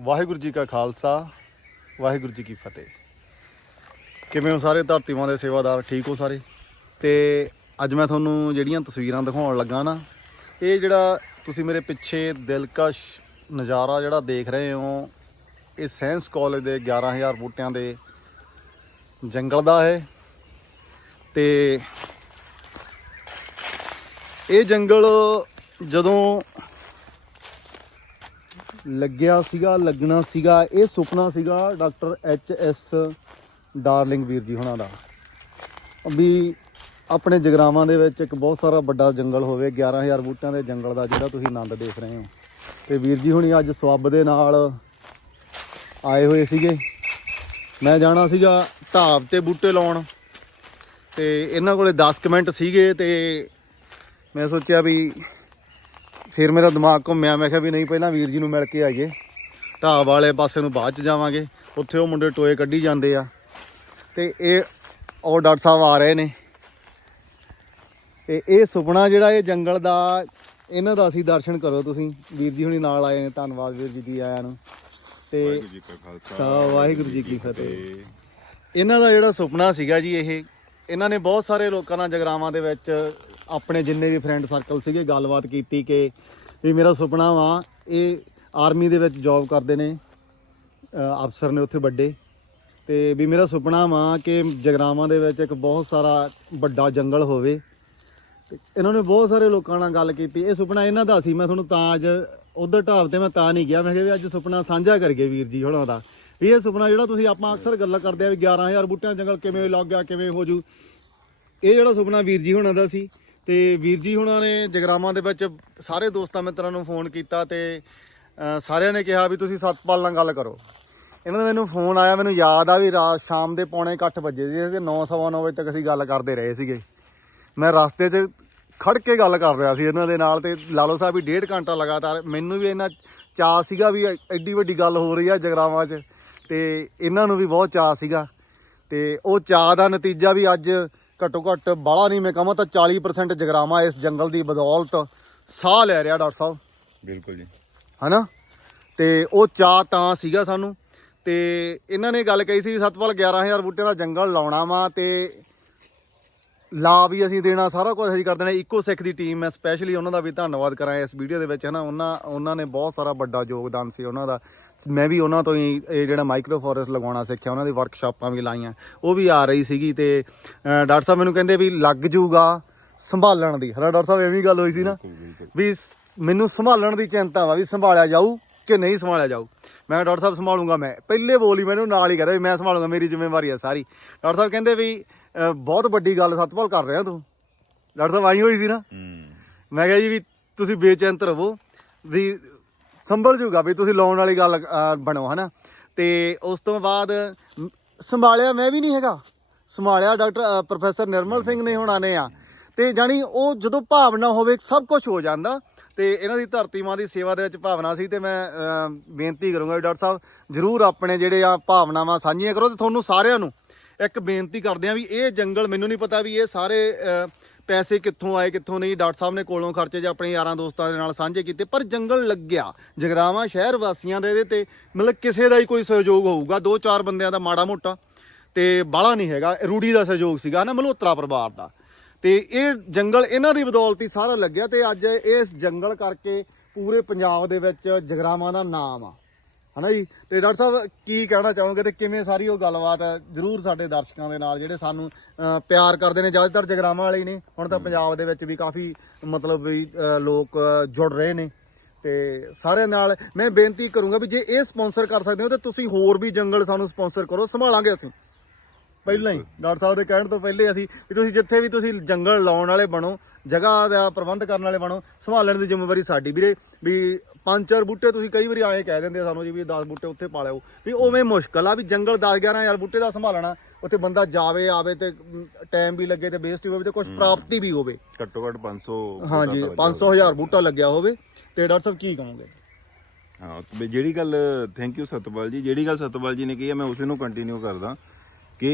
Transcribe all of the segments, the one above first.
ਵਾਹਿਗੁਰੂ ਜੀ ਕਾ ਖਾਲਸਾ, ਵਾਹਿਗੁਰੂ ਜੀ ਕੀ ਫਤਿਹ। ਕਿਵੇਂ ਹੋ ਸਾਰੇ? ਧਰਤੀਵਾਂ ਦੇ ਸੇਵਾਦਾਰ ਠੀਕ ਹੋ ਸਾਰੇ? ਤੇ ਅੱਜ ਮੈਂ ਤੁਹਾਨੂੰ ਜਿਹੜੀਆਂ ਤਸਵੀਰਾਂ ਦਿਖਾਉਣ ਲੱਗਾ ਨਾ, ਇਹ ਜਿਹੜਾ ਤੁਸੀਂ ਮੇਰੇ ਪਿੱਛੇ ਦਿਲਕਸ਼ ਨਜ਼ਾਰਾ ਜਿਹੜਾ ਦੇਖ ਰਹੇ ਹੋ, ਇਹ ਸਾਇੰਸ ਕਾਲਜ ਦੇ 11000 ਬੂਟਿਆਂ ਦੇ ਜੰਗਲ ਦਾ ਹੈ। ਤੇ ਇਹ ਜੰਗਲ ਜਦੋਂ ਲੱਗਿਆ ਸੀਗਾ, ਲੱਗਣਾ ਸੀਗਾ, ਇਹ ਸੁਪਨਾ ਸੀਗਾ ਡਾਕਟਰ ਐਚ ਐਸ ਡਾਰਲਿੰਗ ਵੀਰ ਜੀ ਹੁਣਾਂ ਦਾ। ਵੀ ਆਪਣੇ ਜਗਰਾਵਾਂ ਦੇ ਵਿੱਚ ਇੱਕ ਬਹੁਤ ਸਾਰਾ ਵੱਡਾ ਜੰਗਲ ਹੋਵੇ 11000 ਬੂਟਿਆਂ ਦੇ ਜੰਗਲ ਦਾ, ਜਿਹੜਾ ਤੁਸੀਂ ਆਨੰਦ ਦੇਖ ਰਹੇ ਹੋ। ਤੇ ਵੀਰ ਜੀ ਹੁਣੀ ਅੱਜ ਸਵੱਬ ਦੇ ਨਾਲ ਆਏ ਹੋਏ ਸੀਗੇ। ਮੈਂ ਜਾਣਾ ਸੀਗਾ ਢਾਬ ਤੇ ਬੂਟੇ ਲਾਉਣ। ਤੇ ਇਹਨਾਂ ਕੋਲੇ 10 ਕੁ ਮਿੰਟ ਸੀਗੇ ਤੇ ਮੈਂ ਸੋਚਿਆ ਵੀ ਫਿਰ ਮੇਰਾ ਦਿਮਾਗ ਘੁੰਮਿਆ ਮੈਂ ਕਿਹਾ ਵੀ ਨਹੀਂ ਪਹਿਲਾਂ ਵੀਰ ਜੀ ਨੂੰ ਮਿਲ ਕੇ ਆਈਏ। ਢਾਬ ਵਾਲੇ ਪਾਸੇ ਨੂੰ ਬਾਅਦ ਚ ਜਾਵਾਂਗੇ। ਉੱਥੇ ਉਹ ਮੁੰਡੇ ਟੋਏ ਕੱਢੀ ਜਾਂਦੇ ਆ। ਤੇ ਇਹ ਉਹ ਡਾਕਟਰ ਸਾਹਿਬ ਆ ਰਹੇ ਨੇ। ਤੇ ਇਹ ਸੁਪਨਾ ਜਿਹੜਾ ਇਹ ਜੰਗਲ ਦਾ ਇਹਨਾਂ ਦਾ ਅਸੀਂ ਦਰਸ਼ਨ ਕਰੋ ਤੁਸੀਂ। ਵੀਰ ਜੀ ਹੁਣੀ ਨਾਲ ਆਏ ਨੇ ਧੰਨਵਾਦ ਵੀਰ ਜੀ ਦੀ ਆਇਆਂ ਨੂੰ। ਤੇ ਵਾਹਿਗੁਰੂ ਜੀ ਕਾ ਫਤਿਹ। ਇਹਨਾਂ ਦਾ ਜਿਹੜਾ ਸੁਪਨਾ ਸੀਗਾ ਜੀ ਇਹ ਇਹਨਾਂ ਨੇ ਬਹੁਤ ਸਾਰੇ ਲੋਕਾਂ ਨਾਲ ਜਗਰਾਵਾਂ ਦੇ ਵਿੱਚ ਆਪਣੇ ਜਿੰਨੇ ਵੀ ਫਰੈਂਡ ਸਰਕਲ ਸੀਗੇ, ਗੱਲਬਾਤ ਕੀਤੀ ਕਿ ਵੀ ਮੇਰਾ ਸੁਪਨਾ ਵਾ, ਇਹ ਆਰਮੀ ਦੇ ਵਿੱਚ ਜੌਬ ਕਰਦੇ ਨੇ ਅਫਸਰ ਨੇ ਉੱਥੇ ਵੱਡੇ। ਤੇ ਵੀ ਮੇਰਾ ਸੁਪਨਾ ਵਾ ਕਿ ਜਗਰਾਵਾਂ ਦੇ ਵਿੱਚ ਇੱਕ ਬਹੁਤ ਸਾਰਾ ਵੱਡਾ ਜੰਗਲ ਹੋਵੇ। ਤੇ ਇਹਨਾਂ ਨੇ ਬਹੁਤ ਸਾਰੇ ਲੋਕਾਂ ਨਾਲ ਗੱਲ ਕੀਤੀ। ਇਹ ਸੁਪਨਾ ਇਹਨਾਂ ਦਾ ਸੀ। ਮੈਂ ਤੁਹਾਨੂੰ ਤਾਂ ਅੱਜ ਉਧਰ ਢਾਬ ਤੇ ਮੈਂ ਤਾਂ ਨਹੀਂ ਗਿਆ। ਮੈਂ ਕਿਹਾ ਵੀ ਅੱਜ ਸੁਪਨਾ ਸਾਂਝਾ ਕਰੀਏ ਵੀਰ ਜੀ ਹੁਣਾਂ ਦਾ। ਵੀ ਇਹ ਸੁਪਨਾ ਜਿਹੜਾ ਤੁਸੀਂ ਆਪਾਂ ਅਕਸਰ ਗੱਲਾਂ ਕਰਦੇ ਆ ਵੀ 11000 ਬੂਟਿਆਂ ਦਾ ਜੰਗਲ ਕਿਵੇਂ ਲੱਗ ਗਿਆ, ਕਿਵੇਂ ਹੋ ਜੂ। ਇਹ ਜਿਹੜਾ ਸੁਪਨਾ ਵੀਰ ਜੀ ਹੁਣਾਂ ਦਾ ਸੀ। ਤੇ ਵੀਰ ਜੀ ਹੁਣਾਂ ਨੇ ਜਗਰਾਵਾਂ ਦੇ ਵਿੱਚ ਸਾਰੇ ਦੋਸਤਾਂ ਮਿੱਤਰਾਂ ਨੂੰ ਫੋਨ ਕੀਤਾ ਤੇ ਸਾਰਿਆਂ ਨੇ ਕਿਹਾ ਵੀ ਤੁਸੀਂ ਸਤਪਾਲ ਨਾਲ ਗੱਲ ਕਰੋ। ਇਹਨਾਂ ਦਾ ਮੈਨੂੰ ਫੋਨ ਆਇਆ, ਮੈਨੂੰ ਯਾਦ ਆ ਵੀ ਰਾਤ ਸ਼ਾਮ ਦੇ ਪੌਣੇ 8 ਵਜੇ ਸੀ ਤੇ 9:30 ਵਜੇ ਤੱਕ ਅਸੀਂ ਗੱਲ ਕਰਦੇ ਰਹੇ ਸੀਗੇ। ਮੈਂ ਰਸਤੇ 'ਚ ਖੜ ਕੇ ਗੱਲ ਕਰ ਰਿਹਾ ਸੀ ਇਹਨਾਂ ਦੇ ਨਾਲ ਤੇ ਲਾਲੋ ਸਾਹਿਬ ਵੀ ਡੇਢ ਘੰਟਾ ਲਗਾਤਾਰ ਮੈਨੂੰ ਵੀ ਇਹਨਾਂ ਚਾਅ ਸੀਗਾ ਵੀ ਐਡੀ ਵੱਡੀ ਗੱਲ ਹੋ ਰਹੀ ਆ ਜਗਰਾਵਾਂ 'ਚ ਤੇ ਇਹਨਾਂ ਨੂੰ ਵੀ ਬਹੁਤ ਚਾਅ ਸੀਗਾ। ਤੇ ਉਹ ਚਾਅ ਦਾ ਨਤੀਜਾ ਵੀ ਅੱਜ ਘੱਟੋ ਘੱਟ ਬਾਹਲਾ ਨਹੀਂ ਮੈਂ ਕਹਾਂ ਤਾਂ 40% ਜਗਰਾਵਾਂ ਇਸ ਜੰਗਲ ਦੀ ਬਦੌਲਤ ਸਾਹ ਲੈ ਰਿਹਾ ਡਾਕਟਰ ਸਾਹਿਬ। ਬਿਲਕੁਲ ਜੀ। ਹਨਾ? ਤੇ ਉਹ ਚਾਅ ਤਾਂ ਸੀਗਾ ਸਾਨੂੰ। ਤੇ ਇਹਨਾਂ ਨੇ ਗੱਲ ਕਹੀ ਸੀ ਵੀ ਸਤਪਾਲ 11000 ਬੂਟਿਆਂ ਦਾ ਜੰਗਲ ਲਾਉਣਾ ਵਾ ਤੇ ਲਾ ਵੀ ਅਸੀਂ ਦੇਣਾ ਸਾਰਾ ਕੁਝ ਅਸੀਂ ਕਰ ਦੇਣਾ। ਇਕੋ ਸਿੱਖ ਦੀ ਟੀਮ ਮੈਂ ਸਪੈਸ਼ਲੀ ਉਹਨਾਂ ਦਾ ਵੀ ਧੰਨਵਾਦ ਕਰਾਂ ਇਸ ਵੀਡੀਓ ਦੇ ਵਿੱਚ ਹਨਾ? ਉਹਨਾਂ ਉਹਨਾਂ ਨੇ ਬਹੁਤ ਸਾਰਾ ਵੱਡਾ ਯੋਗਦਾਨ ਸੀ ਉਹਨਾਂ ਦਾ। ਮੈਂ ਵੀ ਉਹਨਾਂ ਤੋਂ ਹੀ ਇਹ ਜਿਹੜਾ ਮਾਈਕਰੋ ਫੋਰੈਸਟ ਲਗਾਉਣਾ ਸਿੱਖਿਆ ਉਹਨਾਂ ਦੀ ਵਰਕਸ਼ਾਪਾਂ ਵੀ ਲਾਈਆਂ। ਉਹ ਵੀ ਆ ਰਹੀ ਸੀਗੀ ਤੇ ਡਾਕਟਰ ਸਾਹਿਬ ਮੈਨੂੰ ਕਹਿੰਦੇ ਵੀ ਲੱਗ ਜੂਗਾ ਸੰਭਾਲਣ ਦੀ। ਹਨਾ ਡਾਕਟਰ ਸਾਹਿਬ ਐਵੇਂ ਗੱਲ ਹੋਈ ਸੀ ਨਾ। ਵੀ ਮੈਨੂੰ ਸੰਭਾਲਣ ਦੀ ਚਿੰਤਾ ਵਾ ਵੀ ਸੰਭਾਲਿਆ ਜਾਊ ਕਿ ਨਹੀਂ ਸੰਭਾਲਿਆ ਜਾਊ। ਮੈਂ ਡਾਕਟਰ ਸਾਹਿਬ ਸੰਭਾਲੂੰਗਾ ਮੈਂ। ਪਹਿਲੇ ਬੋਲ ਹੀ ਮੈਨੂੰ ਨਾਲ ਹੀ ਕਹਿੰਦਾ ਵੀ ਮੈਂ ਸੰਭਾਲੂੰਗਾ ਮੇਰੀ ਜ਼ਿੰਮੇਵਾਰੀ ਹੈ ਸਾਰੀ। ਡਾਕਟਰ ਸਾਹਿਬ ਕਹਿੰਦੇ ਵੀ ਬਹੁਤ ਵੱਡੀ ਗੱਲ ਸਤਪਾਲ ਕਰ ਰਿਹਾ ਤੂੰ। ਡਾਕਟਰ ਸਾਹਿਬ ਆਈ ਹੋਈ ਸੀ ਨਾ। ਮੈਂ ਕਿਹਾ ਜੀ ਵੀ ਤੁਸੀਂ ਬੇਚੈਨਤ ਰਹੋ ਵੀ ਸੰਭਲ ਜੂਗਾ ਵੀ ਤੁਸੀਂ ਲਾਉਣ ਵਾਲੀ ਗੱਲ ਅਹ, ਬਣੋ ਹਨਾ? ਤੇ ਉਸ ਤੋਂ ਬਾਅਦ ਸੰਭਾਲਿਆ ਮੈਂ ਵੀ ਨਹੀਂ ਹੈਗਾ। ਸੰਭਾਲਿਆ ਡਾਕਟਰ ਪ੍ਰੋਫੈਸਰ ਨਿਰਮਲ ਸਿੰਘ ਨੇ ਹੁਣ ਨੇ ਆ। ਤੇ ਜਾਣੀ ਉਹ ਜਦੋਂ ਭਾਵਨਾ ਹੋਵੇ ਸਭ ਕੁਝ ਹੋ ਜਾਂਦਾ। ਤੇ ਇਹਨਾਂ ਦੀ ਧਰਤੀ ਮਾਂ ਦੀ ਸੇਵਾ ਦੇ ਵਿੱਚ ਭਾਵਨਾ ਸੀ ਤੇ ਮੈਂ ਬੇਨਤੀ ਕਰੂੰਗਾ ਵੀ ਡਾਕਟਰ ਸਾਹਿਬ ਜਰੂਰ ਆਪਣੇ ਜਿਹੜੇ ਆ ਭਾਵਨਾਵਾਂ ਸਾਂਝੀਆਂ ਕਰੋ ਤੇ ਤੁਹਾਨੂੰ ਸਾਰਿਆਂ ਨੂੰ ਇੱਕ ਬੇਨਤੀ ਕਰਦੇ ਆ ਵੀ ਇਹ ਜੰਗਲ ਮੈਨੂੰ ਨਹੀਂ ਪਤਾ ਵੀ ਇਹ ਸਾਰੇ ਪੈਸੇ ਕਿੱਥੋਂ ਆਏ, ਕਿੱਥੋਂ ਨਹੀਂ? ਡਾਕਟਰ ਸਾਹਿਬ ਨੇ ਕੋਲੋਂ ਖਰਚੇ ਜਾਂ ਆਪਣੇ ਯਾਰਾਂ ਦੋਸਤਾਂ ਦੇ ਨਾਲ ਸਾਂਝੇ ਕੀਤੇ, ਪਰ ਜੰਗਲ ਲੱਗਿਆ। ਜਗਰਾਵਾਂ ਸ਼ਹਿਰ ਵਾਸੀਆਂ ਦੇ ਇਹਦੇ ਤੇ ਮਤਲਬ ਕਿਸੇ ਦਾ ਹੀ ਕੋਈ ਸਹਿਯੋਗ ਹੋਊਗਾ। ਦੋ ਚਾਰ ਬੰਦਿਆਂ ਦਾ ਮਾੜਾ ਮੋਟਾ ਤੇ ਬਾਹਲਾ ਨਹੀਂ ਹੈਗਾ। ਰੂੜੀ ਦਾ ਸਹਿਯੋਗ ਸੀਗਾ ਨਾ, ਮਲਹੋਤਰਾ ਪਰਿਵਾਰ ਦਾ। ਤੇ ਇਹ ਜੰਗਲ ਇਹਨਾਂ ਦੀ ਬਦੌਲਤ ਹੀ ਸਾਰਾ ਲੱਗਿਆ ਤੇ ਅੱਜ ਇਸ ਜੰਗਲ ਕਰਕੇ ਪੂਰੇ ਪੰਜਾਬ ਦੇ ਵਿੱਚ ਜਗਰਾਵਾਂ ਦਾ ਨਾਮ ਆ। ਹਨਾ ਜੀ? ਤੇ ਡਾਕਟਰ ਸਾਹਿਬ ਕੀ ਕਹਿਣਾ ਚਾਹੋਗੇ ਤੇ ਕਿਵੇਂ ਸਾਰੀ ਉਹ ਗੱਲਬਾਤ ਹੈ? ਜਰੂਰ ਸਾਡੇ ਦਰਸ਼ਕਾਂ ਦੇ ਨਾਲ ਜਿਹੜੇ ਸਾਨੂੰ ਪਿਆਰ ਕਰਦੇ ਨੇ ਜ਼ਿਆਦਾਤਰ ਜਗਰਾਵਾਂ ਵਾਲੇ ਨੇ। ਹੁਣ ਤਾਂ ਪੰਜਾਬ ਦੇ ਵਿੱਚ ਵੀ ਕਾਫੀ ਮਤਲਬ ਵੀ ਲੋਕ ਜੁੜ ਰਹੇ ਨੇ। ਤੇ ਸਾਰਿਆਂ ਨਾਲ ਮੈਂ ਬੇਨਤੀ ਕਰੂੰਗਾ ਵੀ ਜੇ ਇਹ ਸਪਾਂਸਰ ਕਰ ਸਕਦੇ ਹੋ ਤੇ ਤੁਸੀਂ ਹੋਰ ਵੀ ਜੰਗਲ ਸਾਨੂੰ ਸਪਾਂਸਰ ਕਰੋ। ਸੰਭਾਲਾਂਗੇ ਅਸੀਂ। ਪਹਿਲਾਂ ਹੀ ਡਾਕਟਰ ਸਾਹਿਬ ਦੇ ਕਹਿਣ ਤੋਂ ਪਹਿਲੇ ਅਸੀਂ ਵੀ ਤੁਸੀਂ ਜਿੱਥੇ ਵੀ ਤੁਸੀਂ ਜੰਗਲ ਲਾਉਣ ਵਾਲੇ ਬਣੋ ਜਗ੍ਹਾ ਦਾ ਪ੍ਰਬੰਧ ਕਰਨ ਵਾਲੇ ਬਣੋ ਸੰਭਾਲਣ ਦੀ ਜ਼ਿੰਮੇਵਾਰੀ ਸਾਡੀ ਵੀਰੇ ਵੀ ਪੰਜ ਚਾਰ ਬੂਟੇ ਤੁਸੀਂ ਕਈ ਵਾਰੀ ਆਏ ਕਹਿ ਦਿੰਦੇ ਸਾਨੂੰ ਜੀ ਵੀ 10 ਬੂਟੇ ਉੱਥੇ ਪਾ ਲਿਓ। ਵੀ ਉਵੇਂ ਮੁਸ਼ਕਲ ਆ ਵੀ ਜੰਗਲ 10 11 ਯਾਰ ਬੂਟੇ ਦਾ ਸੰਭਾਲਣਾ ਉੱਥੇ ਬੰਦਾ ਜਾਵੇ ਆਵੇ ਤੇ ਟਾਈਮ ਵੀ ਲੱਗੇ ਤੇ ਬੇਸਟੀ ਹੋਵੇ ਤੇ ਕੁਝ ਪ੍ਰਾਪਤੀ ਵੀ ਹੋਵੇ। ਘੱਟੋ ਘੱਟ 500 ਹਾਂਜੀ ਬੂਟਾ ਤਾਂ 500 ਹਜ਼ਾਰ ਬੂਟਾ ਲੱਗਿਆ ਹੋਵੇ ਤੇ ਡਾਕਟਰ ਸਾਹਿਬ ਕੀ ਕਹੋਗੇ? ਹਾਂ ਤੇ ਜਿਹੜੀ ਗੱਲ ਥੈਂਕ ਯੂ ਸਤਪਾਲ ਜੀ ਜਿਹੜੀ ਗੱਲ ਸਤਪਾਲ ਜੀ ਨੇ ਕਹੀ ਹੈ ਮੈਂ ਉਸੇ ਨੂੰ ਕੰਟੀਨਿਊ ਕਰਦਾ ਕਿ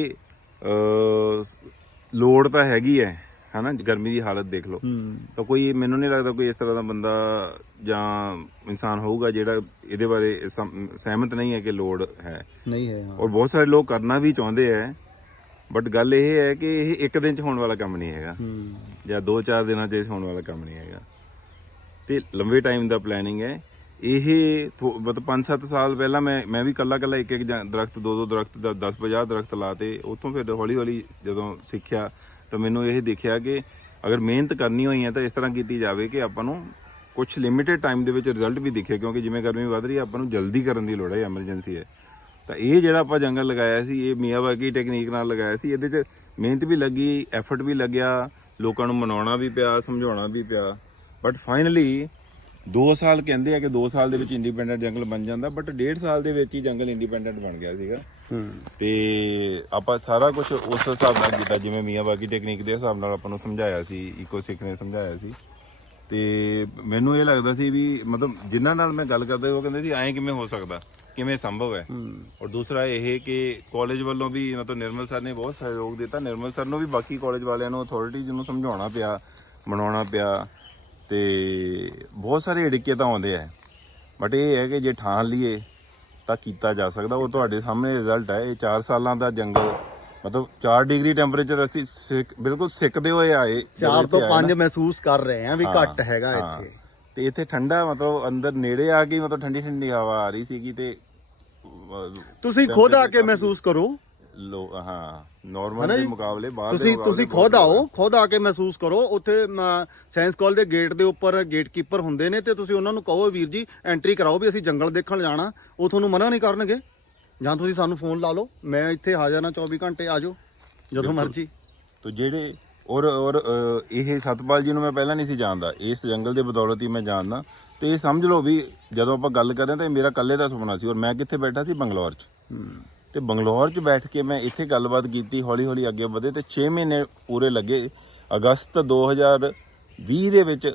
ਲੋੜ ਤਾਂ ਹੈਗੀ ਹੈ ਹਨਾ ਗਰਮੀ ਦੀ ਹਾਲਤ ਦੇਖ ਲਓ। ਤਾਂ ਕੋਈ ਮੈਨੂੰ ਨਹੀਂ ਲੱਗਦਾ ਕੋਈ ਇਸ ਤਰ੍ਹਾਂ ਦਾ ਬੰਦਾ ਜਾਂ ਇਨਸਾਨ ਹੋਊਗਾ ਜਿਹੜਾ ਇਹਦੇ ਬਾਰੇ ਸਹਿਮਤ ਨਹੀਂ ਹੈ ਕਿ ਲੋੜ ਹੈ। ਨਹੀਂ ਹੈ ਔਰ ਬਹੁਤ ਸਾਰੇ ਲੋਕ ਕਰਨਾ ਵੀ ਚਾਹੁੰਦੇ ਹੈ ਬਟ ਗੱਲ ਇਹ ਹੈ ਕਿ ਇਹ ਇੱਕ ਦਿਨ ਚ ਹੋਣ ਵਾਲਾ ਕੰਮ ਨਹੀਂ ਹੈਗਾ। ਜਾਂ 2-4 ਦਿਨਾਂ ਚ ਹੋਣ ਵਾਲਾ ਕੰਮ ਨਹੀਂ ਹੈਗਾ। ਤੇ ਲੰਬੇ ਟਾਈਮ ਦਾ ਪਲੈਨਿੰਗ ਹੈ। ਇਹ ਮਤਲਬ 5-7 ਸਾਲ ਪਹਿਲਾਂ ਮੈਂ ਮੈਂ ਵੀ ਕੱਲਾ ਕੱਲਾ ਇੱਕ ਇੱਕ ਦਰਖਤ ਦੋ ਦੋ ਦਰਖਤ 10-50 ਦਰਖਤ ਲਾਤੇ। ਉੱਥੋਂ ਫਿਰ ਹੌਲੀ ਹੌਲੀ ਜਦੋਂ ਸਿੱਖਿਆ ਤਾਂ ਮੈਨੂੰ ਇਹ ਦੇਖਿਆ ਕਿ ਅਗਰ ਮਿਹਨਤ ਕਰਨੀ ਹੋਈ ਹੈ ਤਾਂ ਇਸ ਤਰ੍ਹਾਂ ਕੀਤੀ ਜਾਵੇ ਕਿ ਆਪਾਂ ਨੂੰ ਕੁਝ ਲਿਮਿਟਿਡ ਟਾਈਮ ਦੇ ਵਿੱਚ ਰਿਜ਼ਲਟ ਵੀ ਦਿਖੇ, ਕਿਉਂਕਿ ਜਿਵੇਂ ਗਰਮੀ ਵੱਧ ਰਹੀ ਹੈ, ਆਪਾਂ ਨੂੰ ਜਲਦੀ ਕਰਨ ਦੀ ਲੋੜ ਹੈ ਐਮਰਜੈਂਸੀ ਹੈ। ਤਾਂ ਇਹ ਜਿਹੜਾ ਆਪਾਂ ਜੰਗਲ ਲਗਾਇਆ ਸੀ, ਇਹ ਮੀਆਵਾਕੀ ਟੈਕਨੀਕ ਨਾਲ ਲਗਾਇਆ ਸੀ, ਇਹਦੇ 'ਚ ਮਿਹਨਤ ਵੀ ਲੱਗੀ ਐਫਰਟ ਵੀ ਲੱਗਿਆ, ਲੋਕਾਂ ਨੂੰ ਮਨਾਉਣਾ ਵੀ ਪਿਆ, ਸਮਝਾਉਣਾ ਵੀ ਪਿਆ। ਬਟ ਫਾਈਨਲੀ 2 ਸਾਲ ਕਹਿੰਦੇ ਆ ਕਿ 2 ਸਾਲ ਦੇ ਵਿੱਚ ਇੰਡੀਪੈਂਡੈਂਟ ਜੰਗਲ ਬਣ ਜਾਂਦਾ ਬਟ 1.5 ਸਾਲ ਦੇ ਵਿੱਚ ਹੀ ਜੰਗਲ ਇੰਡੀਪੈਂਡੈਂਟ ਬਣ ਗਿਆ ਸੀਗਾ। ਹੂੰ। ਤੇ ਆਪਾਂ ਸਾਰਾ ਕੁਝ ਉਸ ਹਿਸਾਬ ਨਾਲ ਕੀਤਾ ਜਿਵੇਂ ਮੀਆਵਾਕੀ ਟੈਕਨੀਕ ਦੇ ਹਿਸਾਬ ਨਾਲ ਆਪਾਂ ਨੂੰ ਸਮਝਾਇਆ ਸੀ ਇਕੋ ਸਿੱਖ ਨੇ ਸਮਝਾਇਆ ਸੀ। ਤੇ ਮੈਨੂੰ ਇਹ ਲੱਗਦਾ ਸੀ ਵੀ ਮਤਲਬ ਜਿਨ੍ਹਾਂ ਨਾਲ ਮੈਂ ਗੱਲ ਕਰਦਾ ਉਹ ਕਹਿੰਦੇ ਸੀ ਐਂ ਕਿਵੇਂ ਹੋ ਸਕਦਾ? ਕਿਵੇਂ ਸੰਭਵ ਹੈ? ਹੂੰ। ਔਰ ਦੂਸਰਾ ਇਹ ਕਿ ਕਾਲਜ ਵੱਲੋਂ ਵੀ ਮਤਲਬ ਨਿਰਮਲ ਸਰ ਨੇ ਬਹੁਤ ਸਹਿਯੋਗ ਦਿੱਤਾ। ਨਿਰਮਲ ਸਰ ਨੂੰ ਵੀ ਬਾਕੀ ਕਾਲਜ ਵਾਲਿਆਂ ਨੂੰ ਅਥਾਰਟੀਜ਼ ਨੂੰ ਸਮਝਾਉਣਾ ਪਿਆ ਮਨਾਉਣਾ ਪਿਆ। ਤੇ ਬਹੁਤ ਸਾਰੇ ਅੜਿੱਕੇ ਤਾਂ ਆਉਂਦੇ ਆ। ਬਟ ਇਹ ਹੈ ਕਿ ਜੇ ਠਾਣ ਲਈਏ ਤਾਂ ਕੀਤਾ ਜਾ ਸਕਦਾ। ਉਹ ਤੁਹਾਡੇ ਸਾਹਮਣੇ ਰਿਜ਼ਲਟ ਹੈ ਇਹ 4 ਸਾਲਾਂ ਦਾ ਜੰਗਲ ਮਤਲਬ 4 ਡਿਗਰੀ ਟੈਂਪਰੇਚਰ ਅਸੀਂ ਬਿਲਕੁਲ ਸਿੱਕਦੇ ਹੋਏ ਆਏ ਜਦੋਂ 4 ਤੋਂ ਇੱਥੇ ਆਏ 5 ਨਾ। ਮਹਿਸੂਸ ਕਰ ਰਹੇ ਆ ਵੀ ਘੱਟ ਹੈਗਾ। ਇੱਥੇ। ਤੇ ਇੱਥੇ ਠੰਡਾ ਮਤਲਬ ਅੰਦਰ ਨੇੜੇ ਆ ਕੇ ਮਤਲਬ ਠੰਡੀ ਠੰਡੀ ਹਵਾ ਆ ਰਹੀ ਸੀਗੀ ਤੇ ਤੁਸੀਂ ਖੁਦ ਆ ਕੇ ਮਹਿਸੂਸ ਕਰੋ। ਲੋ ਹਾਂ ਨਾਰਮਲ ਦੇ? ਮੁਕਾਬਲੇ ਬਾਹਰ ਦੇ ਤੁਸੀਂ ਤੁਸੀਂ ਖੁਦ ਆਓ। ਖੁਦ ਆ ਕੇ ਮਹਿਸੂਸ ਕਰੋ ਉੱਥੇ ਸਾਇੰਸ ਕਾਲਜ ਦੇ ਗੇਟ ਦੇ ਉੱਪਰ ਗੇਟਕੀਪਰ ਹੁੰਦੇ ਨੇ ਤੇ ਤੁਸੀਂ ਉਹਨਾਂ ਨੂੰ ਕਹੋ ਵੀਰ ਜੀ ਐਂਟਰੀ ਕਰਾਓ ਵੀ ਅਸੀਂ ਜੰਗਲ ਦੇਖਣ ਜਾਣਾ ਉਹ ਤੁਹਾਨੂੰ ਮਨਾ ਨਹੀਂ ਕਰਨਗੇ। ਜਾਂ ਤੁਸੀਂ ਸਾਨੂੰ ਫੋਨ ਲਾ ਲਓ ਮੈਂ ਇੱਥੇ ਹਾਜ਼ਰ ਹਾਂ 24 ਘੰਟੇ ਆ ਜਾਓ ਜਦੋਂ ਮਰਜ਼ੀ। ਤੋ ਜਿਹੜੇ ਔਰ ਔਰ ਇਹ ਸਤਪਾਲ ਜੀ ਨੂੰ ਮੈਂ ਪਹਿਲਾਂ ਨਹੀਂ ਸੀ ਜਾਣਦਾ ਇਸ ਜੰਗਲ ਦੇ ਬਦੌਲਤ ਹੀ ਮੈਂ ਜਾਣਦਾ। ਤੇ ਇਹ ਸਮਝ ਲਓ ਵੀ ਜਦੋਂ ਆਪਾਂ ਗੱਲ ਕਰ ਰਹੇ ਤਾਂ ਇਹ ਮੇਰਾ ਇਕੱਲੇ ਦਾ ਸੁਪਨਾ ਸੀ ਔਰ ਮੈਂ ਕਿੱਥੇ ਬੈਠਾ ਸੀ? ਬੰਗਲੌਰ 'ਚ। ਤੇ ਬੰਗਲੌਰ 'ਚ ਬੈਠ ਕੇ ਮੈਂ ਇੱਥੇ ਗੱਲਬਾਤ ਕੀਤੀ ਹੌਲੀ ਹੌਲੀ ਅੱਗੇ ਵਧੇ ਤੇ 6 ਮਹੀਨੇ ਪੂਰੇ ਲੱਗੇ। ਅਗਸਤ 2020 ਦੇ ਵਿੱਚ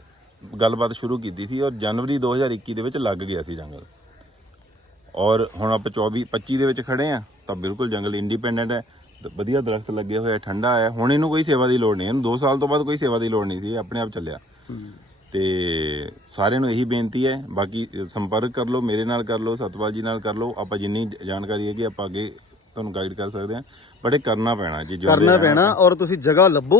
ਗੱਲਬਾਤ ਸ਼ੁਰੂ ਕੀਤੀ ਸੀ ਔਰ ਜਨਵਰੀ 2021 ਦੇ ਵਿੱਚ ਲੱਗ ਗਿਆ ਸੀ ਜੰਗਲ। ਔਰ ਹੁਣ ਆਪਾਂ 24 25 ਦੇ ਵਿੱਚ ਖੜੇ ਆ ਤਾਂ ਬਿਲਕੁਲ ਜੰਗਲ ਇੰਡੀਪੈਂਡੈਂਟ ਹੈ। ਵਧੀਆ ਦਰਖਤ ਲੱਗੇ ਹੋਏ ਆ ਠੰਡਾ ਹੈ। ਹੁਣ ਇਹਨੂੰ ਕੋਈ ਸੇਵਾ ਦੀ ਲੋੜ ਨਹੀਂ। ਇਹਨੂੰ 2 ਸਾਲ ਤੋਂ ਬਾਅਦ ਕੋਈ ਸੇਵਾ ਦੀ ਲੋੜ ਨਹੀਂ ਸੀ ਆਪਣੇ ਆਪ ਚੱਲਿਆ। ਤੇ ਸਾਰਿਆਂ ਨੂੰ ਇਹੀ ਬੇਨਤੀ ਹੈ ਬਾਕੀ ਸੰਪਰਕ ਕਰ ਲਓ ਮੇਰੇ ਨਾਲ ਕਰ ਲਓ ਸਤਪਾਲ ਜੀ ਨਾਲ ਕਰ ਲਓ ਆਪਾਂ ਜਿੰਨੀ ਜਾਣਕਾਰੀ ਹੈਗੀ ਆਪਾਂ ਅੱਗੇ ਤੁਹਾਨੂੰ ਗਾਈਡ ਕਰ ਸਕਦੇ ਹਾਂ ਬਟ ਇਹ ਕਰਨਾ ਪੈਣਾ ਜੀ ਜਿਉਂਦੇ ਕਰਨਾ ਪੈਣਾ ਔਰ ਤੁਸੀਂ ਜਗ੍ਹਾ ਲੱਭੋ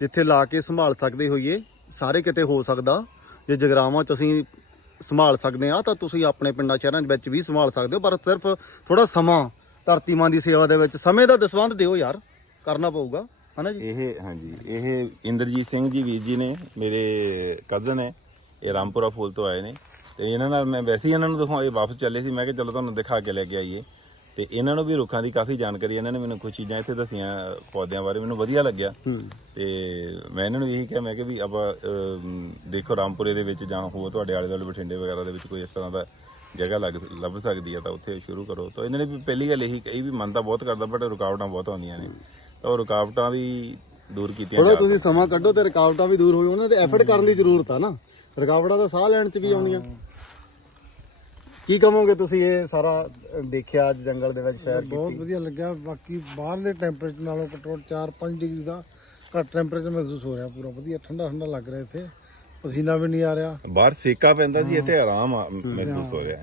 ਜਿੱਥੇ ਲਾ ਕੇ ਸੰਭਾਲ ਸਕਦੇ ਹੋਈਏ ਸਾਰੇ ਕਿਤੇ ਹੋ ਸਕਦਾ ਜੇ ਜਗਰਾਵਾਂ ਚ ਅਸੀਂ ਸੰਭਾਲ ਸਕਦੇ ਆ ਤਾਂ ਤੁਸੀਂ ਆਪਣੇ ਪਿੰਡਾਂ ਸ਼ਹਿਰਾਂ ਦੇ ਵਿੱਚ ਵੀ ਸੰਭਾਲ ਸਕਦੇ ਹੋ ਪਰ ਸਿਰਫ ਥੋੜਾ ਸਮਾਂ ਧਰਤੀ ਮਾਂ ਦੀ ਸੇਵਾ ਦੇ ਵਿੱਚ ਸਮੇਂ ਦਾ ਦਸਵੰਧ ਦਿਓ ਯਾਰ ਕਰਨਾ ਪਊਗਾ। ਹਨਾ ਜੀ? ਇਹ ਹਾਂਜੀ ਇਹ ਇੰਦਰਜੀਤ ਸਿੰਘ ਜੀ ਵੀਰ ਜੀ ਨੇ ਮੇਰੇ ਕਜ਼ਨ ਹੈ ਇਹ ਰਾਮਪੁਰਾ ਫੂਲ ਤੋਂ ਆਏ ਨੇ ਤੇ ਇਹਨਾਂ ਨਾਲ ਮੈਂ ਵੈਸੇ ਹੀ ਇਹਨਾਂ ਨੂੰ ਦਿਖਾਉਂ ਇਹ ਵਾਪਸ ਚੱਲੇ ਸੀ ਮੈਂ ਕਿਹਾ ਚਲੋ ਤੁਹਾਨੂੰ ਦਿਖਾ ਕੇ ਲੈ ਕੇ ਆਈਏ। ਤੇ ਇਹਨਾਂ ਨੂੰ ਵੀ ਰੁੱਖਾਂ ਦੀ ਕਾਫੀ ਜਾਣਕਾਰੀ ਇਹਨਾਂ ਨੇ ਮੈਨੂੰ ਕੁਝ ਚੀਜ਼ਾਂ ਇੱਥੇ ਦੱਸੀਆਂ ਪੌਦਿਆਂ ਬਾਰੇ ਮੈਨੂੰ ਵਧੀਆ ਲੱਗਿਆ। ਤੇ ਮੈਂ ਇਹਨਾਂ ਨੂੰ ਇਹੀ ਕਿਹਾ ਮੈਂ ਕਿ ਵੀ ਆਪਾਂ ਦੇਖੋ ਰਾਮਪੁਰੇ ਦੇ ਵਿੱਚ ਜਾਂ ਹੋਰ ਤੁਹਾਡੇ ਆਲੇ ਦੁਆਲੇ ਬਠਿੰਡੇ ਵਗੈਰਾ ਦੇ ਵਿੱਚ ਕੋਈ ਇਸ ਤਰ੍ਹਾਂ ਦਾ ਜਗ੍ਹਾ ਲੱਗ ਲੱਭ ਸਕਦੀ ਹੈ ਤਾਂ ਉੱਥੇ ਸ਼ੁਰੂ ਕਰੋ। ਤਾਂ ਇਹਨਾਂ ਨੇ ਵੀ ਪਹਿਲੀ ਗੱਲ ਇਹੀ ਕਹੀ ਵੀ ਮਨ ਤਾਂ ਬਹੁਤ ਕਰਦਾ ਬਟ ਰੁਕਾਵਟਾਂ ਬਹੁਤ ਆਉਂਦੀਆਂ ਨੇ। ਤਾਂ ਉਹ ਰੁਕਾਵਟਾਂ ਵੀ ਦੂਰ ਕੀਤੀਆਂ ਥੋੜਾ ਤੁਸੀਂ ਸਮਾਂ ਕੱਢੋ ਤੇ ਰੁਕਾਵਟਾਂ ਵੀ ਦੂਰ ਹੋਈ ਉਹਨਾਂ ਤੇ ਐਫਰਟ ਕਰਨ ਦੀ ਜ਼ਰੂਰਤ ਆ ਨਾ। ਰੁਕਾਵਟਾਂ ਤਾਂ ਸਾਹ ਲੈਣ ਚ ਵੀ ਆਉਂਦੀਆਂ। ਕੀ ਕਹੋਗੇ ਤੁਸੀਂ ਇਹ ਸਾਰਾ ਦੇਖਿਆ ਅੱਜ ਜੰਗਲ ਦੇ ਵਿੱਚ ਸੈਰ ਬਹੁਤ ਕੀਤੀ? ਵਧੀਆ ਲੱਗਿਆ ਬਾਕੀ ਬਾਹਰਲੇ ਟੈਂਪਰੇਚਰ ਨਾਲੋਂ ਘੱਟੋ ਘੱਟ 4-5 ਡਿਗਰੀ ਦਾ ਘੱਟ ਟੈਂਪਰੇਚਰ ਮਹਿਸੂਸ ਹੋ ਰਿਹਾ ਪੂਰਾ ਵਧੀਆ ਠੰਡਾ ਠੰਡਾ ਲੱਗ ਰਿਹਾ ਇੱਥੇ। ਪਸੀਨਾ ਵੀ ਨਹੀਂ ਆ ਰਿਹਾ। ਬਾਹਰ ਸੇਕਾ ਪੈਂਦਾ ਜੀ ਇੱਥੇ ਆਰਾਮ ਮਹਿਸੂਸ ਹੋ ਰਿਹਾ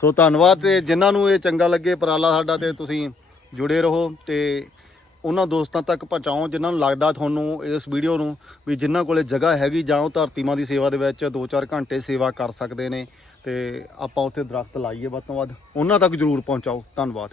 ਸੋ ਧੰਨਵਾਦ ਤੇ ਜਿਨ੍ਹਾਂ ਨੂੰ ਇਹ ਚੰਗਾ ਲੱਗੇ ਉਪਰਾਲਾ ਸਾਡਾ ਤੇ ਤੁਸੀਂ ਜੁੜੇ ਰਹੋ ਤੇ ਉਹਨਾਂ ਦੋਸਤਾਂ ਤੱਕ ਪਹੁੰਚਾਓ ਜਿਨ੍ਹਾਂ ਨੂੰ ਲੱਗਦਾ ਤੁਹਾਨੂੰ ਇਸ ਵੀਡੀਓ ਨੂੰ ਵੀ ਜਿਨ੍ਹਾਂ ਕੋਲੇ ਜਗ੍ਹਾ ਹੈਗੀ ਜਾਂ ਉਹ ਧਰਤੀ ਮਾਂ ਦੀ ਸੇਵਾ ਦੇ ਵਿੱਚ 2-4 ਘੰਟੇ ਸੇਵਾ ਕਰ ਸਕਦੇ ਨੇ ਤੇ ਆਪਾਂ ਉੱਥੇ ਦਰਖਤ ਲਾਈਏ ਵੱਧ ਤੋਂ ਵੱਧ। ਉਹਨਾਂ ਤੱਕ ਜ਼ਰੂਰ ਪਹੁੰਚਾਓ। ਧੰਨਵਾਦ।